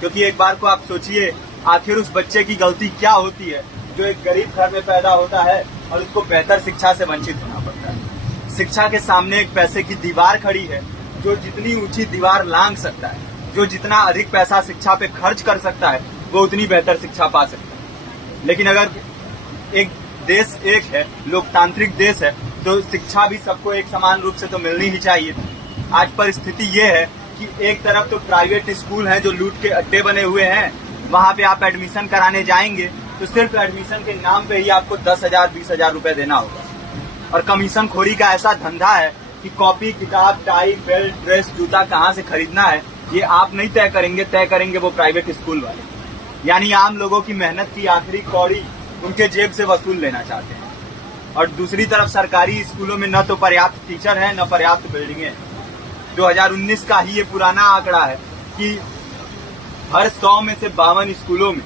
क्योंकि एक बार को आप सोचिए, आखिर उस बच्चे की गलती क्या होती है जो एक गरीब घर में पैदा होता है और उसको बेहतर शिक्षा से वंचित होना पड़ता है। शिक्षा के सामने एक पैसे की दीवार खड़ी है, जो जितनी ऊंची दीवार लांघ सकता है, जो जितना अधिक पैसा शिक्षा पे खर्च कर सकता है, वो उतनी बेहतर शिक्षा पा सकता है। लेकिन अगर एक देश एक है, लोकतांत्रिक देश है, तो शिक्षा भी सबको एक समान रूप से तो मिलनी ही चाहिए। आज परिस्थिति ये है कि एक तरफ तो प्राइवेट स्कूल हैं जो लूट के अड्डे बने हुए हैं, वहां पे आप एडमिशन कराने जाएंगे तो सिर्फ एडमिशन के नाम पे ही आपको 10,000 20,000 रुपए देना होगा। और कमीशन खोरी का ऐसा धंधा है कि कॉपी, किताब, टाई, बेल्ट, ड्रेस, जूता कहाँ से खरीदना है ये आप नहीं तय करेंगे वो प्राइवेट स्कूल वाले। यानी आम लोगों की मेहनत की आखिरी कौड़ी उनके जेब से वसूल लेना चाहते हैं। और दूसरी तरफ सरकारी स्कूलों में न तो पर्याप्त टीचर है, न पर्याप्त बिल्डिंगें हैं। 2019 का ही ये पुराना आंकड़ा है कि हर 100 में से 52 स्कूलों में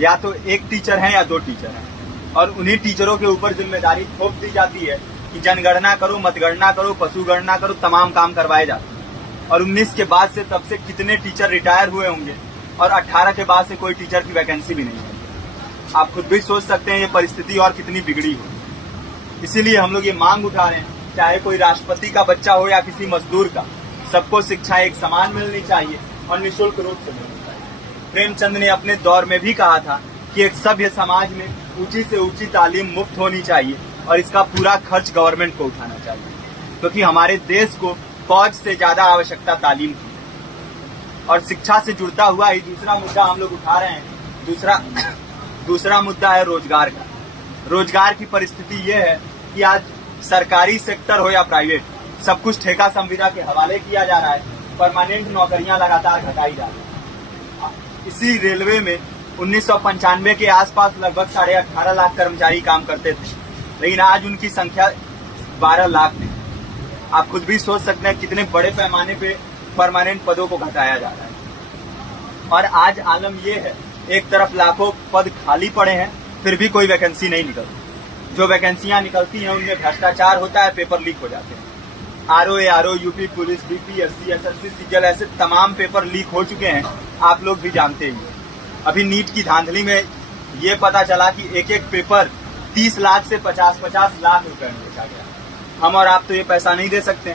या तो एक टीचर है या 2 टीचर हैं। और उन्हीं टीचरों के ऊपर जिम्मेदारी थोप दी जाती है कि जनगणना करो, मतगणना करो, पशु गणना करो, तमाम काम करवाए जाते हैं। और 19 के बाद से तब से कितने टीचर रिटायर हुए होंगे और 18 के बाद से कोई टीचर की वैकेंसी भी नहीं है। आप खुद भी सोच सकते हैं ये परिस्थिति और कितनी बिगड़ी हो। इसीलिए हम लोग ये मांग उठा रहे हैं, चाहे कोई राष्ट्रपति का बच्चा हो या किसी मजदूर का, सबको शिक्षा एक समान मिलनी चाहिए और निःशुल्क रूप से मिलनी चाहिए। प्रेमचंद ने अपने दौर में भी कहा था कि एक सभ्य समाज में ऊंची से ऊंची तालीम मुफ्त होनी चाहिए और इसका पूरा खर्च गवर्नमेंट को उठाना चाहिए, क्योंकि हमारे देश को फौज से ज्यादा आवश्यकता तालीम की है। और शिक्षा से जुड़ता हुआ ही दूसरा मुद्दा हम लोग उठा रहे हैं। दूसरा मुद्दा है रोजगार का। रोजगार की परिस्थिति ये है कि आज सरकारी सेक्टर हो या प्राइवेट, सब कुछ ठेका संविदा के हवाले किया जा रहा है। परमानेंट नौकरियां लगातार घटाई जा रही है। इसी रेलवे में 1995 के आसपास लगभग 18.5 लाख कर्मचारी काम करते थे, लेकिन आज उनकी संख्या 12 लाख है। आप खुद भी सोच सकते हैं कितने बड़े पैमाने पे परमानेंट पदों को घटाया जा रहा है। और आज आलम ये है, एक तरफ लाखों पद खाली पड़े हैं, फिर भी कोई वैकेंसी नहीं निकलती। जो वैकेंसियां निकलती हैं उनमें भ्रष्टाचार होता है, पेपर लीक हो जाते हैं। RO, UP police, BPSC, SSC, CGL, ऐसे तमाम पेपर लीक हो चुके हैं, आप लोग भी जानते ही हैं। अभी नीट की धांधली में ये पता चला कि एक एक पेपर 30 लाख से 50-50 लाख रुपए में बेचा गया। हम और आप तो ये पैसा नहीं दे सकते।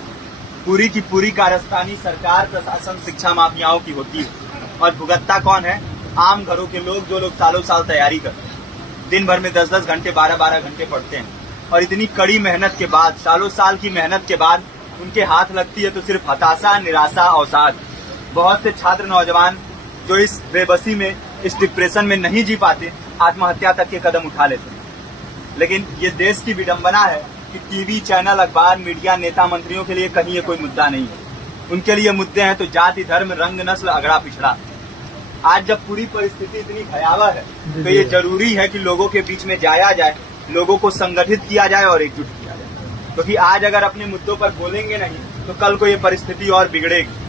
पूरी की पूरी कारस्तानी सरकार, प्रशासन, शिक्षा माफियाओं की होती है। और भुगतता कौन है? आम घरों के लोग, जो लोग सालों साल तैयारी करते हैं, दिन भर में 10-10 घंटे, 12-12 घंटे पढ़ते हैं। और इतनी कड़ी मेहनत के बाद, सालों साल की मेहनत के बाद उनके हाथ लगती है तो सिर्फ हताशा, निराशा, अवसाद। बहुत से छात्र नौजवान जो इस बेबसी में, इस डिप्रेशन में नहीं जी पाते, आत्महत्या तक के कदम उठा लेते हैं। लेकिन ये देश की विडंबना है कि टीवी चैनल, अखबार, मीडिया, नेता, मंत्रियों के लिए कहीं ये कोई मुद्दा नहीं है। उनके लिए मुद्दे हैं तो जाति, धर्म, रंग, नस्ल, अगड़ा पिछड़ा। आज जब पूरी परिस्थिति इतनी भयावह है तो ये जरूरी है कि लोगों के बीच में जाया जाए, लोगों को संगठित किया जाए और एकजुट किया जाए। क्योंकि आज अगर अपने मुद्दों पर बोलेंगे नहीं तो कल को ये परिस्थिति और बिगड़ेगी।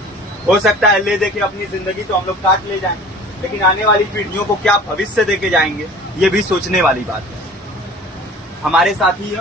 हो सकता है ले देके अपनी जिंदगी तो हम लोग काट ले जाएंगे, लेकिन आने वाली पीढ़ियों को क्या भविष्य देके जाएंगे, ये भी सोचने वाली बात है। हमारे साथी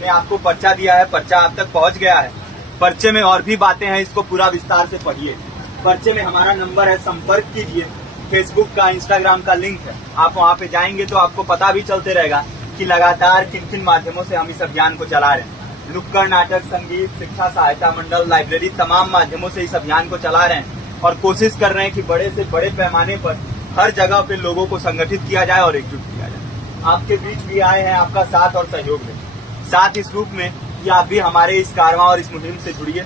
ने आपको पर्चा दिया है, पर्चा आप तक पहुंच गया है। पर्चे में और भी बातें हैं, इसको पूरा विस्तार से पढ़िए। पर्चे में हमारा नंबर है, संपर्क कीजिए। फेसबुक का, इंस्टाग्राम का लिंक है, आप वहां पे जाएंगे तो आपको पता भी चलते रहेगा कि लगातार किन किन माध्यमों से हम इस अभियान को चला रहे हैं। नुक्कड़ नाटक, संगीत, शिक्षा सहायता मंडल, लाइब्रेरी, तमाम माध्यमों से इस अभियान को चला रहे हैं और कोशिश कर रहे हैं कि बड़े से बड़े पैमाने पर हर जगह पे लोगों को संगठित किया जाए और एकजुट किया जाए। आपके बीच भी आए हैं आपका साथ और सहयोग में। साथ इस रूप में कि आप भी हमारे इस कारवां और इस मुहिम से जुड़िए।